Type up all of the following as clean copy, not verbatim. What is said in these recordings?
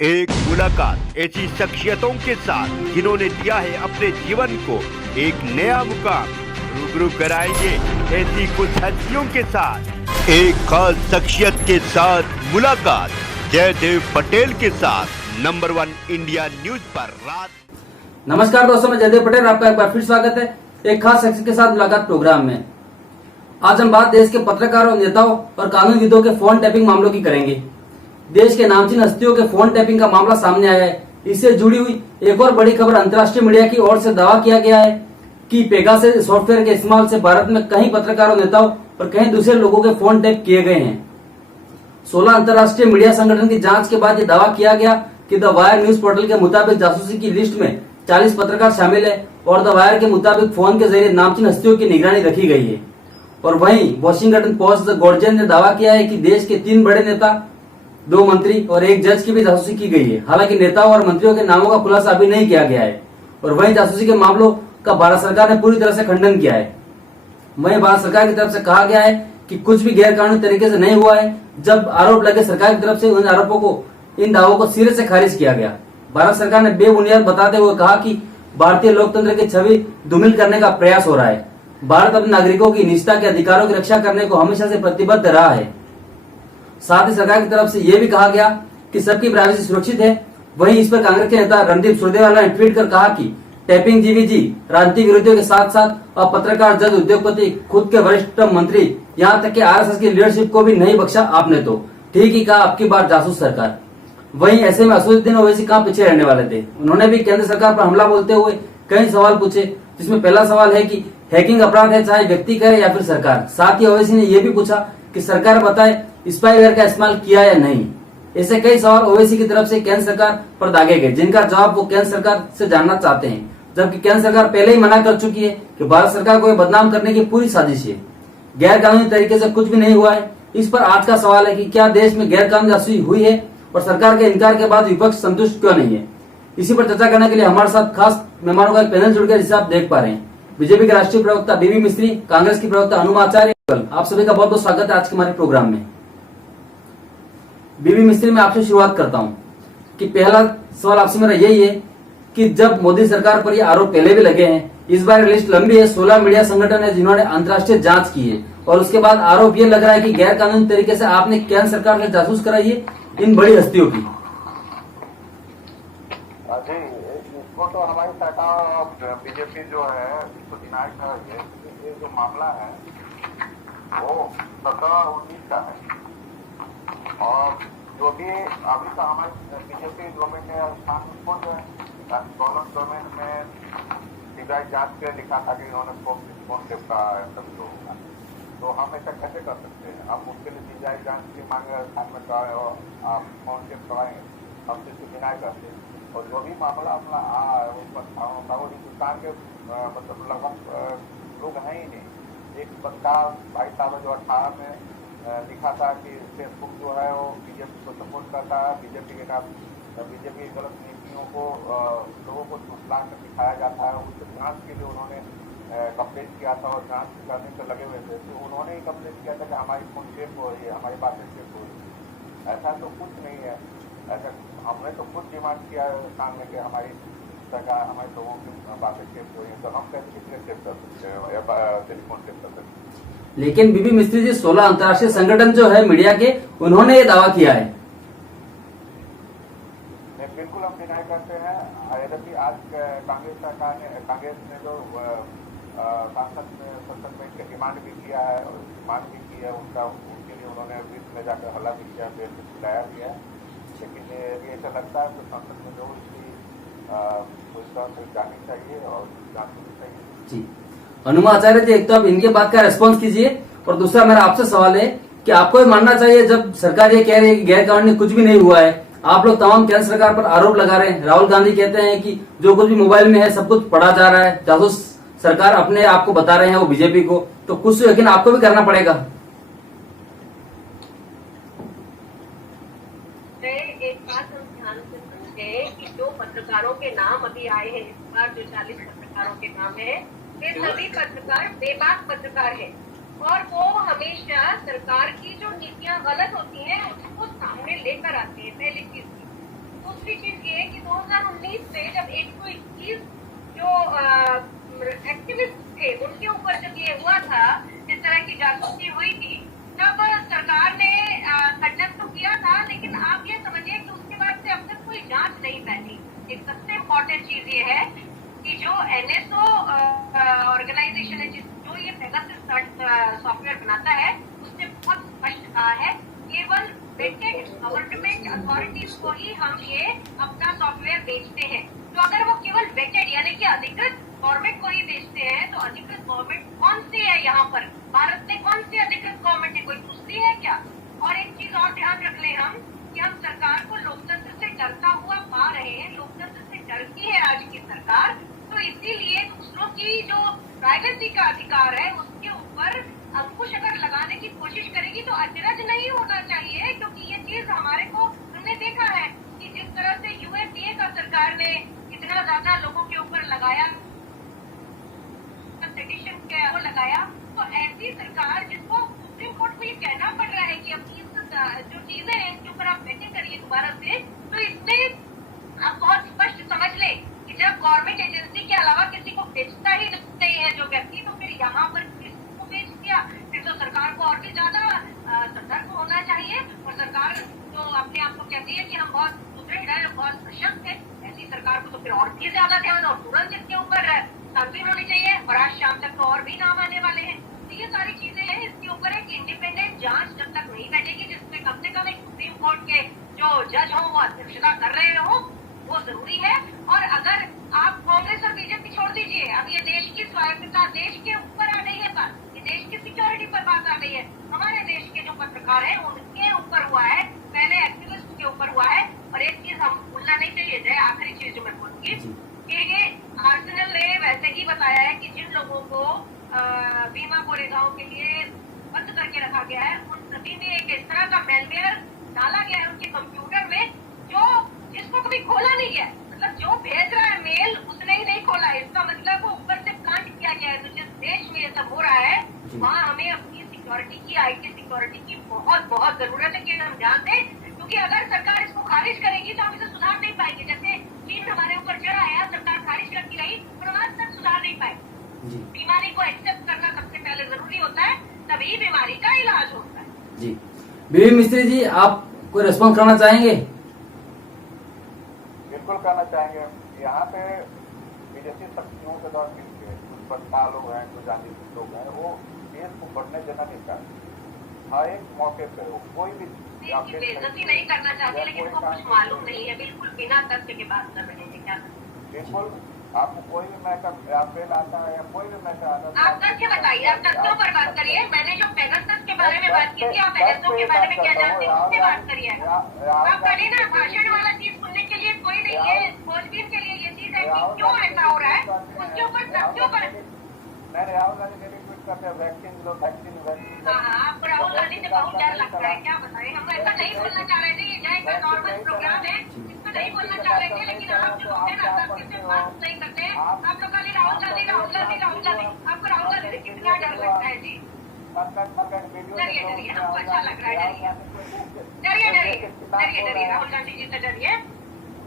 एक मुलाकात ऐसी शख्सियतों के साथ जिन्होंने दिया है अपने जीवन को एक नया मुकाम। रूबरू कराएंगे ऐसी कुछ हस्तियों के साथ एक खास शख्सियत के साथ मुलाकात। जयदेव पटेल के साथ नंबर 1 इंडिया न्यूज पर रात। नमस्कार दोस्तों, मैं जयदेव पटेल, आपका एक बार फिर स्वागत है एक खास शख्सियत के साथ मुलाकात प्रोग्राम में। आज हम बात देश के पत्रकारों, नेताओं और कानूनविदों के फोन टैपिंग मामलों की करेंगे। देश के नामचीन हस्तियों के फोन टैपिंग का मामला सामने आया है। इससे जुड़ी हुई एक और बड़ी खबर अंतर्राष्ट्रीय मीडिया की ओर से दावा किया गया है कि पेगासस सॉफ्टवेयर के इस्तेमाल से भारत में कई पत्रकारों, नेताओं और कई दूसरे लोगों के फोन टैप किए गए हैं। 16 अंतर्राष्ट्रीय मीडिया संगठन की जांच के बाद यह दावा किया गया कि द वायर न्यूज पोर्टल के मुताबिक जासूसी की लिस्ट में 40 पत्रकार शामिल है और द वायर के मुताबिक फोन के जरिए नामचीन हस्तियों की निगरानी रखी गई है। और वहीं वॉशिंगटन पोस्ट द गार्जियन ने दावा किया है कि देश के 3 बड़े नेता, 2 मंत्री और 1 जज की भी जासूसी की गई है। हालांकि नेताओं और मंत्रियों के नामों का खुलासा अभी नहीं किया गया है। और वहीं जासूसी के मामलों का भारत सरकार ने पूरी तरह से खंडन किया है। वहीं भारत सरकार की तरफ से कहा गया है कि कुछ भी गैरकानूनी तरीके से नहीं हुआ है। जब आरोप लगे, सरकार की तरफ से उन आरोपों को, इन दावों को सिरे से खारिज किया गया। भारत सरकार ने बेबुनियाद बताते हुए कहा कि भारतीय लोकतंत्र की छवि धूमिल करने का प्रयास हो रहा है। भारत अपने नागरिकों की निजता के अधिकारों की रक्षा करने को हमेशा से प्रतिबद्ध रहा है। साथ ही सरकार की तरफ से यह भी कहा गया कि सबकी प्राइवेसी सुरक्षित है। वहीं इस पर कांग्रेस के नेता रणदीप सुरजेवाला ने ट्वीट कर कहा कि टैपिंग जीवीजी राजनीतिक विरोधियों के साथ साथ अब पत्रकार, जज, उद्योगपति, खुद के वरिष्ठ मंत्री, यहाँ तक कि आरएसएस की लीडरशिप को भी नहीं बख्शा आपने तो। ठीक ही कहा, आपकी बार जासूस सरकार। वहीं ऐसे में असदुद्दीन ओवैसी कहाँ पीछे रहने वाले थे। उन्होंने भी केंद्र सरकार पर हमला बोलते हुए कई सवाल पूछे, जिसमें पहला सवाल है कि हैकिंग अपराध है, चाहे व्यक्ति करे या फिर सरकार। साथ ही ओवैसी ने यह भी पूछा कि सरकार बताए स्पाईवेयर का इस्तेमाल किया या नहीं। ऐसे कई सवाल ओवैसी की तरफ से केंद्र सरकार पर दागे गए, जिनका जवाब वो केंद्र सरकार से जानना चाहते हैं। जबकि केंद्र सरकार पहले ही मना कर चुकी है कि भारत सरकार को बदनाम करने की पूरी साजिश है। गैर कानूनी तरीके से कुछ भी नहीं हुआ है। इस पर आज का सवाल है कि क्या देश में गैर कानूनी जासूसी हुई है और सरकार के इनकार के बाद विपक्ष संतुष्ट क्यों नहीं है। इसी पर चर्चा करने के लिए हमारे साथ खास मेहमानों का एक पैनल जुड़ गया, जिसे आप देख पा रहे हैं। बीजेपी के राष्ट्रीय प्रवक्ता बीबी मिस्त्री, कांग्रेस की प्रवक्ता अनुमा आचार्य। आप सभी का बहुत बहुत स्वागत है आज के हमारे प्रोग्राम में। बीबी मिस्त्री, मैं आपसे शुरुआत करता हूं कि पहला सवाल आपसे मेरा यही है कि जब मोदी सरकार पर ये आरोप पहले भी लगे हैं, इस बार लिस्ट लंबी है, 16 मीडिया संगठन है जिन्होंने अंतर्राष्ट्रीय जांच की है, और उसके बाद आरोप ये लग रहा है कि गैर कानूनी तरीके से आपने केंद्र सरकार से जासूस कराई है इन बड़ी हस्तियों की। जी, इसको तो हमारी सरकार और बीजेपी जो है इसको डिनाई कर रही है। ये जो मामला है वो 17-19 का है, और जो भी अभी तो हमारी बीजेपी गवर्नमेंट ने स्थान खुद गवर्नमेंट में सीबीआई जांच के लिखा था कि इन्होंने फोन टेप का इंटरव्यू होगा, तो हम ऐसा कैसे कर सकते हैं। हम उसके लिए सीबीआई जांच की मांग स्थान में कराए और आप फोन टेप कराएंगे, हम तो इसको डिनाई करते हैं। और जो भी मामला अपना वो हिंदुस्तान के मतलब लगभग लोग हैं ही नहीं। एक पत्रकार भाई साहब जो 18 में लिखा था कि फेसबुक जो है वो बीजेपी को सपोर्ट करता है, बीजेपी की गलत नीतियों को लोगों को झुठला कर दिखाया जाता है। उसके जांच के लिए उन्होंने कंप्लेन किया था और जांच करने से लगे हुए थे। तो उन्होंने ही कंप्लेन किया था कि हमारी फोन टेप हो रही है, हमारी बातें टेप हो रही है। ऐसा तो कुछ नहीं है। ऐसा हमने तो खुद डिमांड किया है सामने कि हमारी सरकार हमारे लोगों की बातें टेप हो रही है, तो हम कैसे टेप कर सकते हैं या टेलीफोन टेप कर सकते हैं। लेकिन बीबी मिस्त्री जी, 16 अंतर्राष्ट्रीय संगठन जो है मीडिया के, उन्होंने ये दावा किया है। बिल्कुल हम डिनाई करते हैं। यद्यपि आज कांग्रेस ने जो संसद में डिमांड भी किया है और मांग भी की है, उनके लिए उन्होंने बीच में जाकर हल्ला भी किया, बिल लाया भी है। लेकिन ये ऐसा लगता है तो संसद में जो इसकी जानी चाहिए और जांच होनी चाहिए। जी, अनुमा आचार्य जी, एक तो आप इनके बात का रेस्पॉन्स कीजिए, और दूसरा मेरा आपसे सवाल है कि आपको ये मानना चाहिए, जब सरकार ये कह रही है कि गैर कानूनी कुछ भी नहीं हुआ है, आप लोग तमाम केंद्र सरकार पर आरोप लगा रहे हैं। राहुल गांधी कहते हैं कि जो कुछ भी मोबाइल में है सब कुछ पढ़ा जा रहा है, जासूस सरकार अपने आप को बता रहे हैं वो बीजेपी को, तो कुछ यकीन आपको भी करना पड़ेगा। एक बात हम ध्यान से समझे कि जो पत्रकारों के नाम अभी आए हैं, इस बार जो 40 पत्रकारों के नाम है, वे सभी पत्रकार बेबाक पत्रकार हैं, और वो हमेशा सरकार की जो नीतियां गलत होती हैं उसको सामने लेकर आते हैं। पहली चीज, 2019 से जब 121 जो एक्टिविस्ट थे उनके ऊपर जब ये हुआ था, इस तरह की जासूसी हुई थी, तब सरकार ने खंडन तो किया था, लेकिन आप ये समझिए कि उसके बाद से अब तक कोई जांच नहीं बैठी। एक सबसे इम्पोर्टेंट चीज ये है कि जो NSO ऑर्गेनाइजेशन है जो ये पेगासस सॉफ्टवेयर बनाता है, उसने बहुत स्पष्ट कहा है केवल वेटेड गवर्नमेंट अथॉरिटीज को ही हम ये अपना सॉफ्टवेयर बेचते हैं। तो अगर वो केवल वेटेड यानी कि अधिकृत गवर्नमेंट को ही बेचते हैं, तो अधिकृत गवर्नमेंट कौन सी है यहाँ पर? भारत में कौन सी अधिकृत गवर्नमेंट है? कोई दूसरी है क्या? और एक चीज और ध्यान रख लें हम कि हम सरकार को लोकतंत्र से डरता हुआ पा रहे हैं, लोकतंत्र से डरती है आज की सरकार, तो इसीलिए दूसरों की जो प्राइवेसी का अधिकार है उसके ऊपर अंकुश अगर लगाने की कोशिश करेगी तो अचरज नहीं होना चाहिए, क्योंकि ये चीज हमारे को हमने देखा है कि जिस तरह से UAPA का सरकार ने इतना ज्यादा लोगों के ऊपर लगाया, सेडिशन के वो लगाया, तो ऐसी सरकार जिसको सुप्रीम कोर्ट को ये कहना पड़ रहा है कि अब जो चीजें हैं इसके ऊपर आप वेटिंग करिए दोबारा से, तो इसमें आप बहुत स्पष्ट समझ ले कि जब गवर्नमेंट एजेंसी के अलावा किसी को बेचता ही नहीं है जो व्यक्ति, तो फिर यहाँ पर किसको बेच दिया? फिर तो सरकार को और भी ज्यादा सतर्क होना चाहिए। और सरकार जो अपने आप को कहती है कि हम बहुत सुदृढ़ है, बहुत सशक्त है, ऐसी सरकार को तो फिर और भी ज्यादा ध्यान और तुरंत इसके ऊपर छानबीन होनी चाहिए। और आज शाम तक तो और भी नाम आने वाले हैं। तो ये सारी चीजें हैं, इसके ऊपर एक इंडिपेंडेंट जांच जब तक नहीं बैठेगी, जिसमें कम से कम एक सुप्रीम कोर्ट के जो जज हो वो अध्यक्षता कर रहे हो, वो जरूरी है। और अगर आप कांग्रेस और बीजेपी छोड़ दीजिए, अब ये देश की स्वायत्तता, देश के ऊपर आ गई है बात, ये देश की सिक्योरिटी पर बात आ गई है। हमारे देश के जो पत्रकार है उनके ऊपर हुआ है, पहले एक्टिविस्ट के ऊपर हुआ है। और एक चीज हम भूलना नहीं चाहिए, जय आखिरी चीज जो मैं बोलूंगी कि ये आर्सेनल ने वैसे ही बताया है कि जिन लोगों को बीमा कोरेगांव के लिए बंद करके रखा गया है, उन सभी में एक इस तरह का मेलवेयर डाला गया है उनके कंप्यूटर में, जो जिसको कभी खोला नहीं है। मतलब जो भेज रहा है मेल उसने ही नहीं खोला, इसका मतलब वो ऊपर से प्लांट किया गया है। तो जिस देश में ये सब हो रहा है वहाँ हमें अपनी सिक्योरिटी की, IT सिक्योरिटी की बहुत बहुत जरूरत है कि हम जानते हैं, क्योंकि अगर सरकार इसको खारिज करेगी तो हम इसे सुधार नहीं पाएंगे। जैसे चीन हमारे ऊपर चढ़ा है, सरकार खारिज करती रही और हम आज तक सुधार नहीं पाए। बीमारी को एक्सेप्ट करना सबसे पहले जरूरी होता है, तभी बीमारी का इलाज होता है। जी बीवी मिस्त्री जी, आप कोई रिस्पॉन्स करना चाहेंगे? बिल्कुल करना चाहेंगे। यहाँ पे विदेशी शक्तियों के द्वारा मिलकर कुछ बदमाश लोग हैं, जो जानीबूझ लोग हैं, वो देश को बढ़ने देना नहीं चाहते। हर एक मौके पे वो कोई भी देश की बेइज्जती नहीं करना चाहते, लेकिन वो कुछ मालूम नहीं है, बिल्कुल बिना तथ्य के बात कर रहे हैं। क्या बिल्कुल आपको कोई भी मैटर आता है या कोई भी मैटर आता है, आप तथ्य बताइए, आप तथ्यों पर बात करिए। मैंने जो पेगासस के बारे में बात की थी, आप NSO के बारे में क्या जानते हैं उससे बात करिए। आप करिए ना, भाषण वाला चीज सुनने के लिए कोई नहीं है, खोजबीन के लिए ये चीज है कि क्यों ऐसा हो रहा है, उसके ऊपर तथ्यों पर। नहीं, राहुल गांधी ने ट्वीट करते हैं वैक्सीन लो, वैक्सीन। आपको राहुल गांधी से बहुत डर लगता है, क्या बताएं? हम ऐसा नहीं बोलना चाह रहे थे, ये जय का नॉर्मल प्रोग्राम है, इसमें नहीं बोलना चाह रहे थे, लेकिन आप जो लोग हैं ना सब किसी बात नहीं करते हैं। आप लोग खाली राहुल गांधी राहुल गांधी राहुल गांधी, आपको राहुल गांधी से कितना डर लगता है जी? डरिए डरिए, हमको अच्छा लग रहा है, डरिए डरिए डरिए डरिए, राहुल गांधी जी से डरिए,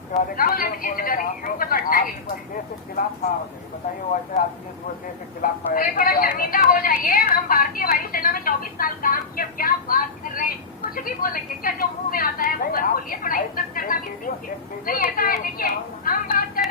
राहुल गांधी जी से डरिए, हमको तो अच्छा ही देश के खिलाफ खड़ा हो जाइए। बताइए वैसे आदमी देश के खिलाफ खड़ा अरे थोड़ा शर्मिंदा हो जाइए। हम भारतीय वायुसेना में 24 साल काम किया, क्या बात कर रहे हैं? कुछ भी बोलेंगे क्या? जो मुंह में आता है वो मत बोलिए, थोड़ा इज्जत करना भी सीखिए। नहीं ऐसा है, देखिए हम बात कर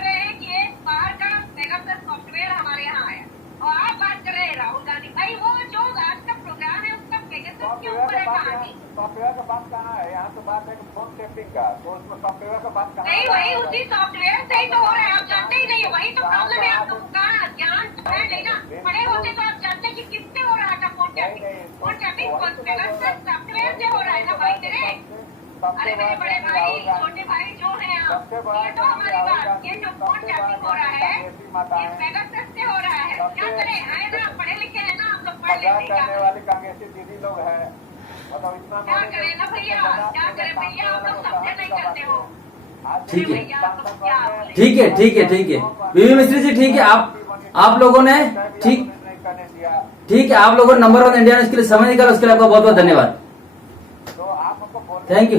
रहे हैं कि एक बाहर का पेगासस सॉफ्टवेयर हमारे यहाँ आया, और आप बात कर रहे हैं राहुल गांधी। भाई वो जो आज का प्रोग्राम है उसका पेगासस के ऊपर है कहानी। सॉफ्टवेयर का बात कहाँ है? यहाँ तो बात है फोन टेपिंग का, तो उसमें सॉफ्टवेयर का बात कहाँ नहीं, वही उसी सॉफ्टवेयर से ही तो हो रहा है, आप जानते ही नहीं। वही तो प्रॉब्लम है, आप लोगों का ज्ञान है नहीं ना। पढ़े होते तो आप जानते कि किससे हो रहा था phone tapping. Phone tapping Pegasus software से हो रहा है ना भाई तेरे। अरे मेरे बड़े भाई, छोटे भाई जो है आप, ये तो हमारी बात, ये जो फोन टैपिंग हो रहा है ये पेगासस से हो रहा है। क्या करें, है ना, पढ़े लिखे हैं ना, हम लोग पढ़ लेते हैं। वाली कांग्रेसी दीदी लोग हैं, मतलब इतना क्या करें ना भैया, क्या करें भैया, आप लोग समझे नहीं करते हो। ठीक है भैया आप लोग क्या बोले? ठीक है ठीक है ठीक है बीवी मिस्त्री जी, ठीक है। आप लोगों ने ठीक है, आप लोगों ने नंबर 1 इंडिया न्यूज के लिए समय निकाला, उसके लिए आपका बहुत बहुत धन्यवाद। तो आप हमको थैंक यू।